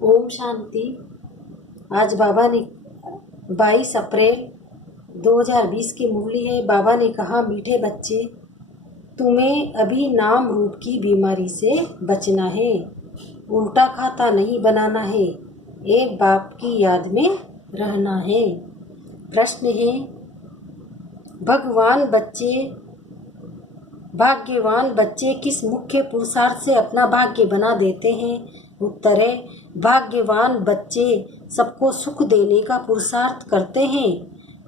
ओम शांति। आज बाबा ने 22 अप्रैल 2020 की मुरली है। बाबा ने कहा, मीठे बच्चे, तुम्हें अभी नाम रूप की बीमारी से बचना है, उल्टा खाता नहीं बनाना है, एक बाप की याद में रहना है। प्रश्न है, भाग्यवान बच्चे किस मुख्य पुरुषार्थ से अपना भाग्य बना देते हैं? उत्तर है, भाग्यवान बच्चे सबको सुख देने का पुरुषार्थ करते हैं,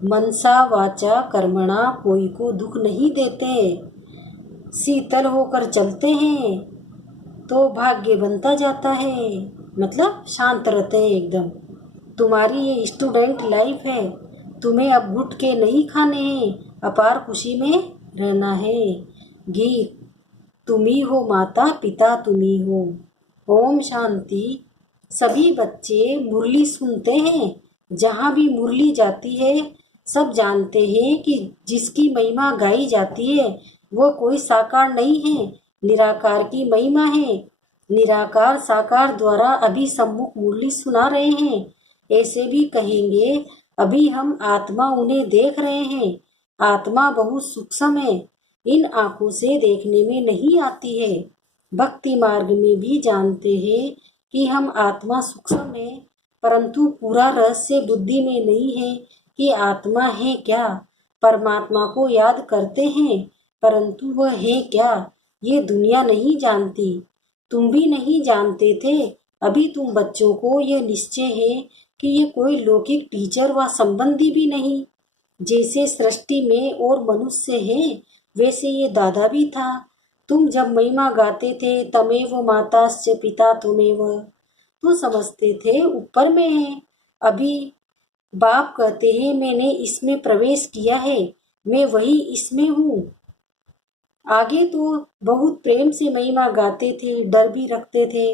मनसा वाचा कर्मणा कोई को दुख नहीं देते, शीतल होकर चलते हैं तो भाग्य बनता जाता है, मतलब शांत रहते हैं एकदम। तुम्हारी ये स्टूडेंट लाइफ है, तुम्हें अब घुट के नहीं खाने हैं, अपार खुशी में रहना है। गीत, तुम्ही हो माता पिता तुम्ही हो। ओम शांति। सभी बच्चे मुरली सुनते हैं, जहाँ भी मुरली जाती है सब जानते हैं कि जिसकी महिमा गाई जाती है वो कोई साकार नहीं है, निराकार की महिमा है। निराकार साकार द्वारा अभी सम्मुख मुरली सुना रहे हैं। ऐसे भी कहेंगे, अभी हम आत्मा उन्हें देख रहे हैं। आत्मा बहुत सूक्ष्म है, इन आंखों से देखने में नहीं आती है। भक्ति मार्ग में भी जानते हैं कि हम आत्मा सूक्ष्म है, परंतु पूरा रहस्य बुद्धि में नहीं है कि आत्मा है क्या। परमात्मा को याद करते हैं, परंतु वह है क्या ये दुनिया नहीं जानती। तुम भी नहीं जानते थे, अभी तुम बच्चों को यह निश्चय है कि ये कोई लौकिक टीचर व संबंधी भी नहीं। जैसे सृष्टि में और मनुष्य है, वैसे ये दादा भी था। तुम जब महिमा गाते थे, तमेव माताश्च पिता तुमेव, तो समझते थे ऊपर में है। अभी बाप कहते हैं, मैंने इसमें प्रवेश किया है, मैं वही इसमें हूँ। आगे तो बहुत प्रेम से महिमा गाते थे, डर भी रखते थे।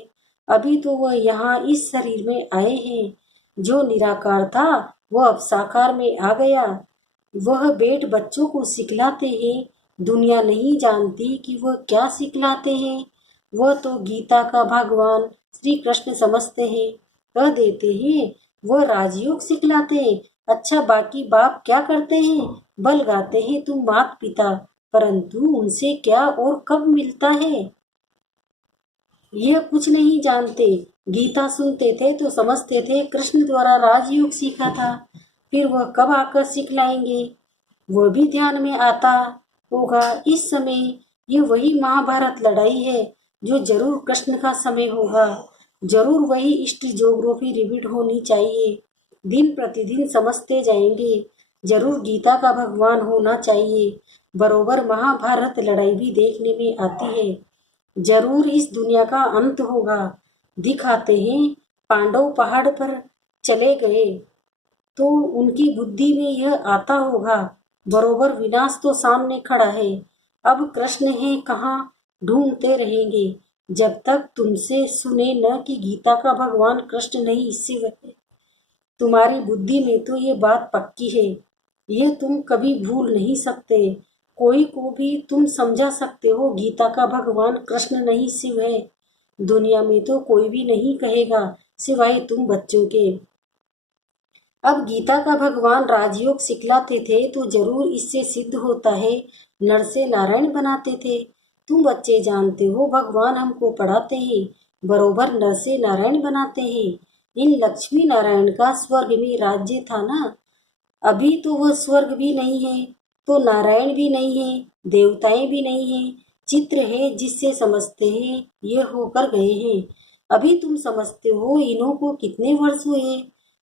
अभी तो वह यहाँ इस शरीर में आए हैं। जो निराकार था वह अब साकार में आ गया। वह बेट बच्चों को सिखलाते हैं, दुनिया नहीं जानती कि वह क्या सिखलाते हैं। वह तो गीता का भगवान श्री कृष्ण समझते हैं, कह देते हैं वह राजयोग सिखलाते हैं। अच्छा, बाकी बाप क्या करते हैं? बल गाते हैं तुम मात पिता, परंतु उनसे क्या और कब मिलता है यह कुछ नहीं जानते। गीता सुनते थे तो समझते थे कृष्ण द्वारा राजयोग सीखा था, फिर वह कब आकर सिखलाएंगे वह भी ध्यान में आता होगा। इस समय ये वही महाभारत लड़ाई है जो जरूर कृष्ण का समय होगा। जरूर वही इष्ट ज्योग्राफी रिपीट होनी चाहिए। दिन प्रतिदिन समझते जाएंगे। जरूर गीता का भगवान होना चाहिए। बरोबर महाभारत लड़ाई भी देखने में आती है। जरूर इस दुनिया का अंत होगा। दिखाते हैं पांडव पहाड़ पर चले गए तो उनकी बुद्धि में यह आता होगा, बरोबर विनाश तो सामने खड़ा है। अब कृष्ण है कहाँ, ढूंढते रहेंगे जब तक तुमसे सुने न कि गीता का भगवान कृष्ण नहीं शिव है। तुम्हारी बुद्धि में तो ये बात पक्की है, ये तुम कभी भूल नहीं सकते। कोई को भी तुम समझा सकते हो गीता का भगवान कृष्ण नहीं शिव है। दुनिया में तो कोई भी नहीं कहेगा सिवाय तुम बच्चों के। अब गीता का भगवान राजयोग सिखलाते थे तो जरूर इससे सिद्ध होता है नर से नारायण बनाते थे। तुम बच्चे जानते हो भगवान हमको पढ़ाते हैं, बरोबर नर से नारायण बनाते हैं। इन लक्ष्मी नारायण का स्वर्ग में राज्य था ना। अभी तो वह स्वर्ग भी नहीं है, तो नारायण भी नहीं है, देवताएं भी नहीं है। चित्र है जिससे समझते हैं ये होकर गए हैं। अभी तुम समझते हो इन्हों को कितने वर्ष हुए।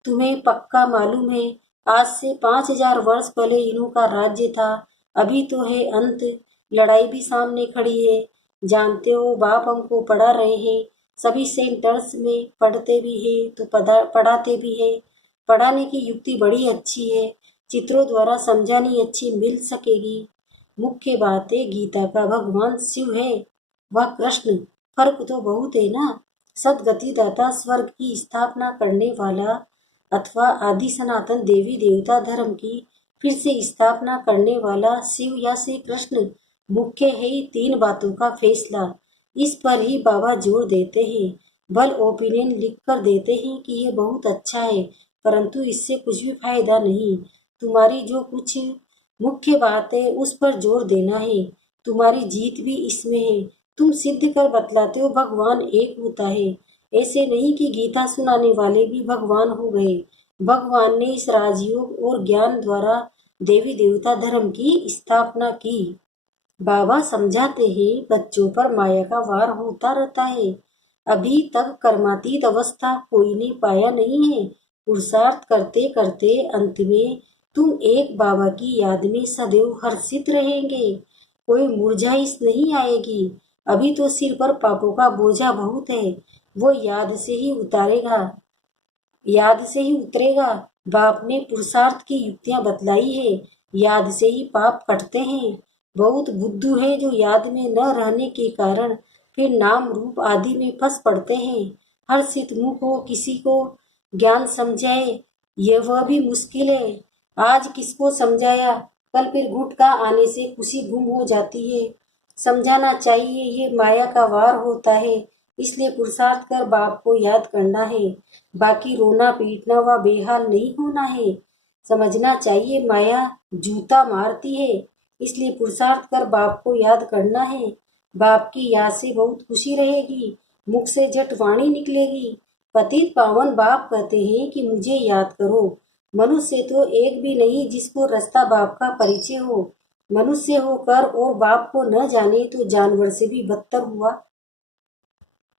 तुम्हें पक्का मालूम है आज से 5000 वर्ष पहले इन्हों का राज्य था। अभी तो है अंत, लड़ाई भी सामने खड़ी है। जानते हो बाप हमको पढ़ा रहे हैं, सभी सेंटर्स में पढ़ते भी है तो पढ़ाते भी है। पढ़ाने की युक्ति बड़ी अच्छी है, चित्रों द्वारा समझानी अच्छी मिल सकेगी। मुख्य बात है गीता का भगवान शिव है, वह कृष्ण। फर्क तो बहुत है ना। सदगति दाता स्वर्ग की स्थापना करने वाला अथवा आदि सनातन देवी देवता धर्म की फिर से स्थापना करने वाला शिव या श्री कृष्ण। मुख्य है ही तीन बातों का फैसला। इस पर ही बाबा जोर देते हैं। बल ओपिनियन लिख कर देते हैं कि ये बहुत अच्छा है, परंतु इससे कुछ भी फायदा नहीं। तुम्हारी जो कुछ मुख्य बात है उस पर जोर देना है। तुम्हारी जीत भी इसमें है। तुम सिद्ध कर बतलाते हो भगवान एक होता है। ऐसे नहीं कि गीता सुनाने वाले भी भगवान हो गए। भगवान ने इस राजयोग और ज्ञान द्वारा देवी देवता धर्म की स्थापना की। बाबा समझाते हैं बच्चों पर माया का वार होता रहता है। अभी तक कर्मातीत अवस्था कोई ने पाया नहीं है। पुरुषार्थ करते करते अंत में तुम एक बाबा की याद में सदैव हर्षित रहेंगे। कोई मुरझाइश नहीं आएगी। अभी तो सिर पर पापों का बोझा बहुत है, वो याद से ही उतरेगा। बाप ने पुरुषार्थ की युक्तियां बतलाई है। याद से ही पाप कटते हैं। बहुत बुद्धू है जो याद में न रहने के कारण फिर नाम रूप आदि में फंस पड़ते हैं। हर्षित मुख हो किसी को ज्ञान समझाए, ये वह भी मुश्किल है। आज किसको समझाया, कल फिर गुटखा आने से खुशी गुम हो जाती है। समझाना चाहिए ये माया का वार होता है, इसलिए पुरुषार्थ कर बाप को याद करना है। बाकी रोना पीटना व बेहाल नहीं होना है। समझना चाहिए माया जूता मारती है, इसलिए पुरुषार्थ कर बाप को याद करना है। बाप की याद से बहुत खुशी रहेगी। मुख से झट वाणी निकलेगी। पतित पावन बाप कहते हैं कि मुझे याद करो। मनुष्य तो एक भी नहीं जिसको रास्ता बाप का परिचय हो। मनुष्य होकर और बाप को न जाने तो जानवर से भी बदतर हुआ।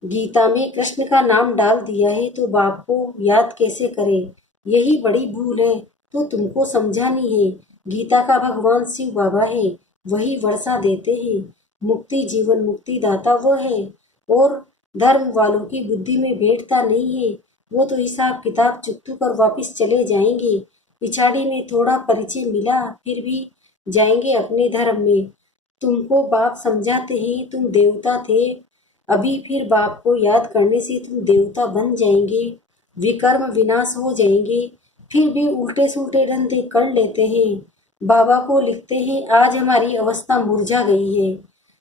गीता में कृष्ण का नाम डाल दिया है तो बाप को याद कैसे करें? यही बड़ी भूल है, तो तुमको समझानी है। गीता का भगवान शिव बाबा है, वही वर्षा देते हैं। मुक्ति जीवन मुक्ति दाता वो है, और धर्म वालों की बुद्धि में बैठता नहीं है। वो तो हिसाब किताब चुकतू कर वापिस चले जाएंगे। पिछाड़ी में थोड़ा परिचय मिला, फिर भी जाएंगे अपने धर्म में। तुमको बाप समझाते हैं तुम देवता थे, अभी फिर बाप को याद करने से तुम देवता बन जाएंगे। विकर्म विनाश हो जाएंगे। फिर भी उल्टे सुल्टे धंधे कर लेते हैं। बाबा को लिखते हैं आज हमारी अवस्था मुरझा गई है।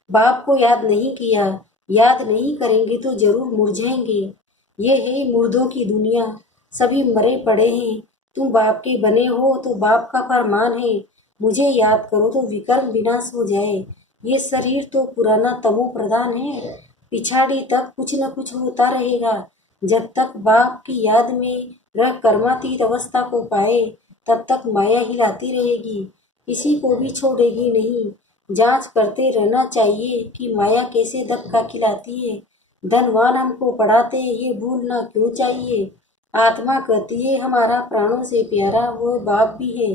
बाप को याद नहीं किया, याद नहीं करेंगे तो जरूर मुरझाएंगे। ये है मुर्दों की दुनिया, सभी मरे पड़े हैं। तुम बाप के बने हो तो बाप का फरमान है, मुझे याद करो तो विकर्म विनाश हो जाए। ये शरीर तो पुराना तमो प्रधान है, पिछाड़ी तक कुछ न कुछ होता रहेगा। जब तक बाप की याद में रह कर्मातीत अवस्था को पाए, तब तक माया हिलाती रहेगी, किसी को भी छोड़ेगी नहीं। जांच करते रहना चाहिए कि माया कैसे धक्का खिलाती है। धनवान हमको पढ़ाते हैं, ये भूलना क्यों चाहिए। आत्मा कहती है हमारा प्राणों से प्यारा वो बाप भी है।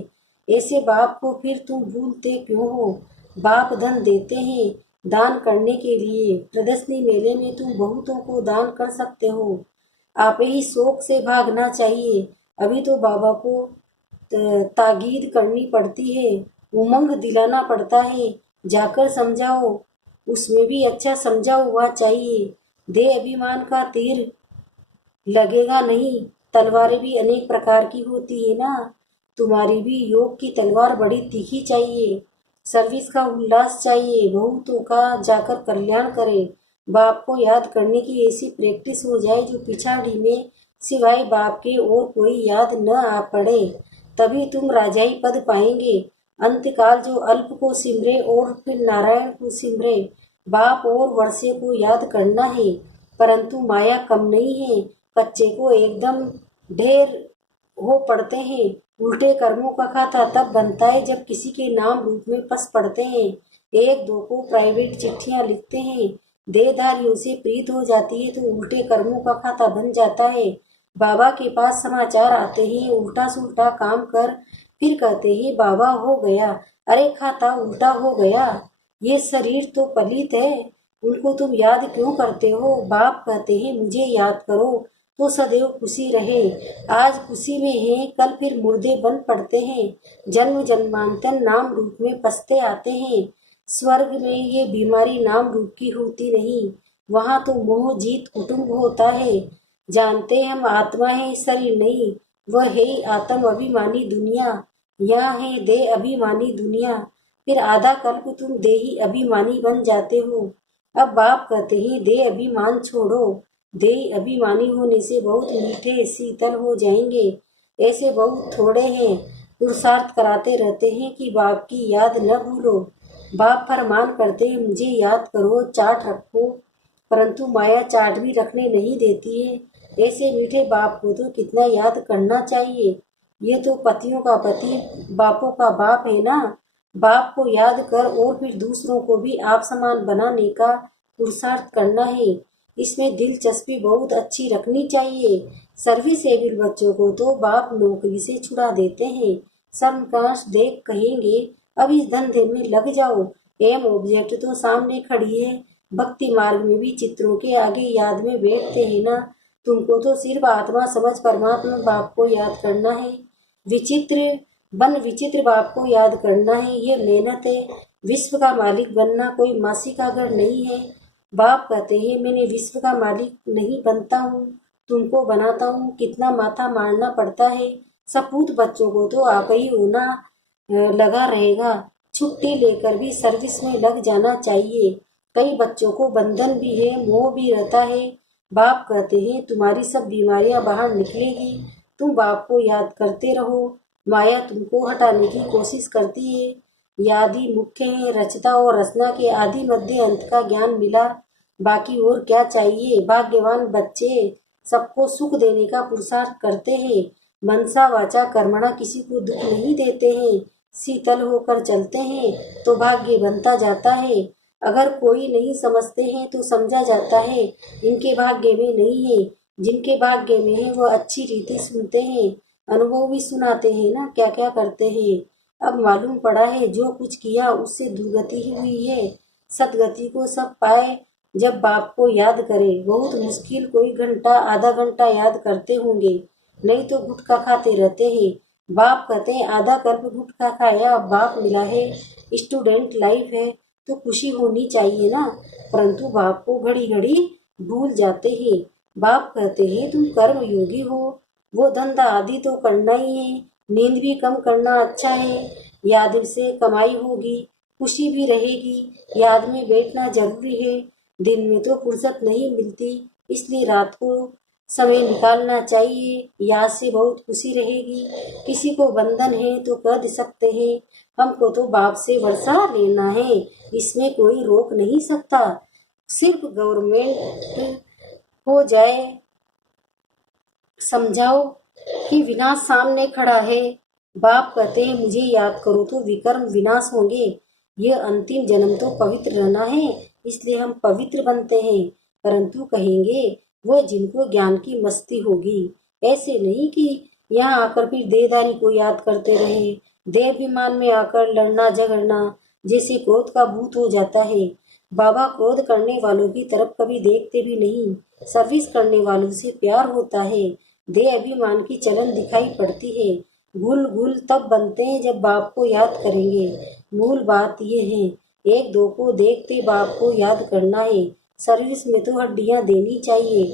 ऐसे बाप को फिर तुम भूलते क्यों हो। बाप धन देते हैं दान करने के लिए। प्रदर्शनी मेले में तुम बहुतों को दान कर सकते हो। आप ही शौक से भागना चाहिए। अभी तो बाबा को ताकीद करनी पड़ती है, उमंग दिलाना पड़ता है। जाकर समझाओ, उसमें भी अच्छा समझा हुआ चाहिए। देह अभिमान का तीर लगेगा नहीं। तलवारें भी अनेक प्रकार की होती है ना। तुम्हारी भी योग की तलवार बड़ी तीखी चाहिए। सर्विस का उल्लास चाहिए, बहुतों का जाकर कल्याण करे। बाप को याद करने की ऐसी प्रैक्टिस हो जाए जो पिछाड़ी में सिवाय बाप के और कोई याद न आ पड़े। तभी तुम राजाई पद पाएंगे। अंतकाल जो अल्प को सिमरे और फिर नारायण को सिमरे। बाप और वर्षे को याद करना है, परंतु माया कम नहीं है। कच्चे को एकदम ढेर हो पड़ते हैं। उल्टे कर्मों का खाता तब बनता है जब किसी के नाम रूप में फंस पड़ते हैं। एक दो को प्राइवेट चिट्ठियां लिखते हैं, देहधारियों से प्रीत हो जाती है तो उल्टे कर्मों का खाता बन जाता है। बाबा के पास समाचार आते हैं उल्टा सुल्टा काम कर, फिर कहते हैं बाबा हो गया। अरे खाता उल्टा हो गया। ये शरीर तो पलित है, उनको तुम याद क्यों करते हो। बाप कहते हैं मुझे याद करो तो सदैव खुशी रहे। आज खुशी में है, कल फिर मुर्दे बन पड़ते हैं। जन्म जन्मांतर नाम रूप में पछते आते हैं। स्वर्ग में ये बीमारी नाम रूप की होती नहीं, वहाँ तो मोह जीत कुटुंब होता है। जानते हम आत्मा है शरीर नहीं, वह है आत्म अभिमानी दुनिया। यहाँ है देह अभिमानी दुनिया, फिर आधा कल्प तुम देही अभिमानी बन जाते हो। अब बाप कहते हैं देह अभिमान छोड़ो, देह अभिमानी होने से बहुत मीठे शीतल हो जाएंगे। ऐसे बहुत थोड़े हैं, पुरुषार्थ कराते रहते हैं कि बाप की याद न भूलो। बाप फरमान करते हैं, मुझे याद करो, चाट रखो, परंतु माया चाट भी रखने नहीं देती है। ऐसे मीठे बाप को तो कितना याद करना चाहिए। ये तो पतियों का पति, बापों का बाप है ना। बाप को याद कर और फिर दूसरों को भी आप समान बनाने का पुरुषार्थ करना है। इसमें दिलचस्पी बहुत अच्छी रखनी चाहिए। सर्विसेबल बच्चों को तो बाप नौकरी से छुड़ा देते हैं। समकाश देख कहेंगे, अब इस धंधे में लग जाओ। एम ऑब्जेक्ट तो सामने खड़ी है। भक्ति मार्ग में भी चित्रों के आगे याद में बैठते हैं ना। तुमको तो सिर्फ आत्मा समझ परमात्मा बाप को याद करना है। विचित्र बाप को याद करना है, ये मेहनत है। विश्व का मालिक बनना कोई मासी का घर नहीं है। बाप कहते हैं, मैंने विश्व का मालिक नहीं बनता हूँ, तुमको बनाता हूँ। कितना माथा मारना पड़ता है। सपूत बच्चों को तो आप ही होना लगा रहेगा। छुट्टी लेकर भी सर्विस में लग जाना चाहिए। कई बच्चों को बंधन भी है, मोह भी रहता है। बाप कहते हैं, तुम्हारी सब बीमारियां बाहर निकलेगी। तुम बाप को याद करते रहो। माया तुमको हटाने की कोशिश करती है। याद ही मुख्य है। रचता और रचना के आदि मध्य अंत का ज्ञान मिला, बाकी और क्या चाहिए। भाग्यवान बच्चे सबको सुख देने का पुरुषार्थ करते हैं। मनसा वाचा कर्मणा किसी को दुख नहीं देते हैं। शीतल होकर चलते हैं तो भाग्य बनता जाता है। अगर कोई नहीं समझते हैं तो समझा जाता है इनके भाग्य में नहीं है। जिनके भाग्य में है वह अच्छी रीति सुनते हैं, अनुभव भी सुनाते हैं ना, क्या क्या करते हैं। अब मालूम पड़ा है जो कुछ किया उससे दुर्गति ही हुई है। सदगति को सब पाए जब बाप को याद करे। बहुत मुश्किल कोई घंटा आधा घंटा याद करते होंगे, नहीं तो गुटखा खाते रहते हैं। बाप कहते हैं, आधा कल्प गुटखा खाया, अब बाप मिला है। स्टूडेंट लाइफ है तो खुशी होनी चाहिए ना, परंतु बाप को घड़ी घड़ी भूल जाते हैं। बाप कहते हैं, तुम कर्म योगी हो, वो धंधा आदि तो करना ही है। नींद भी कम करना अच्छा है। याद से कमाई होगी, खुशी भी रहेगी। याद में बैठना जरूरी है। दिन में तो फुर्सत नहीं मिलती, इसलिए रात को समय निकालना चाहिए। याद से बहुत खुशी रहेगी। किसी को बंधन है तो कह दे सकते हैं, हमको तो बाप से वर्षा लेना है, इसमें कोई रोक नहीं सकता। सिर्फ गवर्नमेंट हो जाए, समझाओ कि विनाश सामने खड़ा है। बाप कहते हैं, मुझे याद करो तो विकर्म विनाश होंगे। ये अंतिम जन्म तो पवित्र रहना है, इसलिए हम पवित्र बनते हैं। परंतु कहेंगे वो जिनको ज्ञान की मस्ती होगी। ऐसे नहीं कि यहाँ आकर फिर देहधारी को याद करते रहे। देहाभिमान में आकर लड़ना झगड़ना जैसे क्रोध का भूत हो जाता है। बाबा क्रोध करने वालों की तरफ कभी देखते भी नहीं। सर्विस करने वालों से प्यार होता है। देह अभिमान की चलन दिखाई पड़ती है। घुल घुल तब बनते हैं जब बाप को याद करेंगे। मूल बात यह है, एक दो को देखते बाप को याद करना है। सर्विस में तो हड्डियां देनी चाहिए।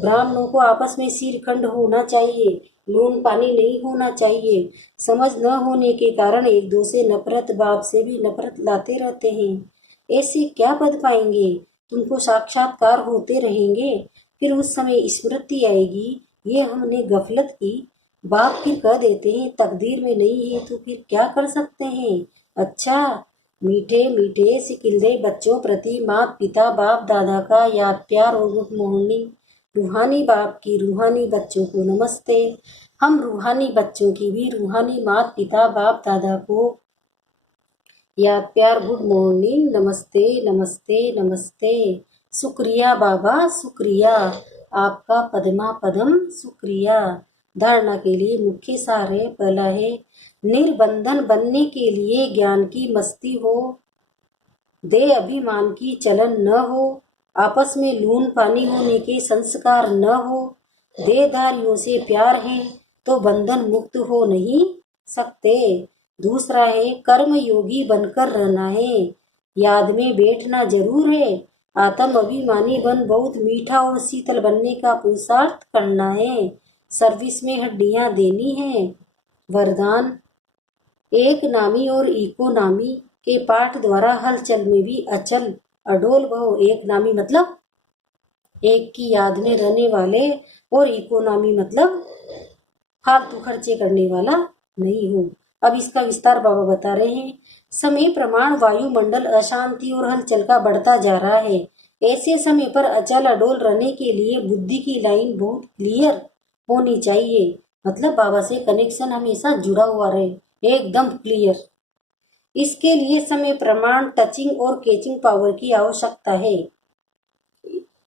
ब्राह्मणों को आपस में सिरखंड होना चाहिए, लून पानी नहीं होना चाहिए। समझ न होने के कारण एक दो से नफरत, बाप से भी नफरत लाते रहते हैं। ऐसे क्या पद पाएंगे। तुमको साक्षात्कार होते रहेंगे, फिर उस समय स्मृति आएगी, ये हमने गफलत की। बाप फिर कह देते हैं, तकदीर में नहीं है तो फिर क्या कर सकते हैं। अच्छा, मीठे मीठे सिकिल्दे बच्चों प्रति माता पिता बाप दादा का याद प्यार और गुड मॉर्निंग। रूहानी बाप की रूहानी बच्चों को नमस्ते। हम रूहानी बच्चों की भी रूहानी माता पिता बाप दादा को याद प्यार गुड मॉर्निंग, नमस्ते नमस्ते नमस्ते। शुक्रिया बाबा, शुक्रिया आपका पदमा पदम, शुक्रिया। धारणा के लिए मुख्य सार है, पहला है निर्बंधन बनने के लिए ज्ञान की मस्ती हो, देह अभिमान की चलन न हो, आपस में लून पानी होने के संस्कार न हो। देहधारियों से प्यार है तो बंधन मुक्त हो नहीं सकते। दूसरा है कर्म योगी बनकर रहना है, याद में बैठना जरूर है। आत्म अभिमानी बन बहुत मीठा और शीतल बनने का पुरुषार्थ करना है। सर्विस में हड्डियां देनी है। वरदान, एक नामी और इकोनामी के पाठ द्वारा हलचल में भी अचल अडोल भव। एक नामी मतलब एक की याद में रहने वाले, और इकोनॉमी मतलब फालतू खर्चे करने वाला नहीं हूँ। अब इसका विस्तार बाबा बता रहे हैं। समय प्रमाण वायुमंडल अशांति और हलचल का बढ़ता जा रहा है। ऐसे समय पर अचल अडोल रहने के लिए बुद्धि की लाइन बहुत क्लियर होनी चाहिए। मतलब बाबा से कनेक्शन हमेशा जुड़ा हुआ रहे, एकदम क्लियर। इसके लिए समय प्रमाण, टचिंग और कैचिंग पावर की आवश्यकता है।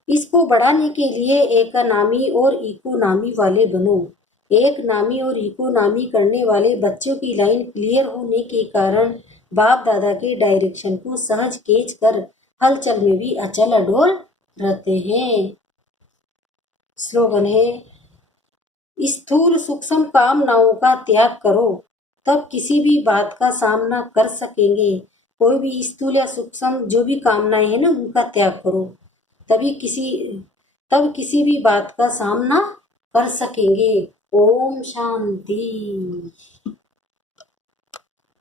इसको बढ़ाने के लिए एक नामी और इको नामी वाले बनो। एक नामी और इको नामी करने वाले बच्चों की लाइन क्लियर होने के कारण बाप दादा के डायरेक्शन को सहज कैच कर हलचल में भी अचल अडोल रहते हैं। स्लोगन है, स्थूल सूक्ष्म कामनाओं का त्याग करो, तब किसी भी बात का सामना कर सकेंगे। कोई भी स्थूल या सूक्ष्म जो भी कामनाएं हैं ना, उनका त्याग करो, तभी तब किसी भी बात का सामना कर सकेंगे। ओम शांति।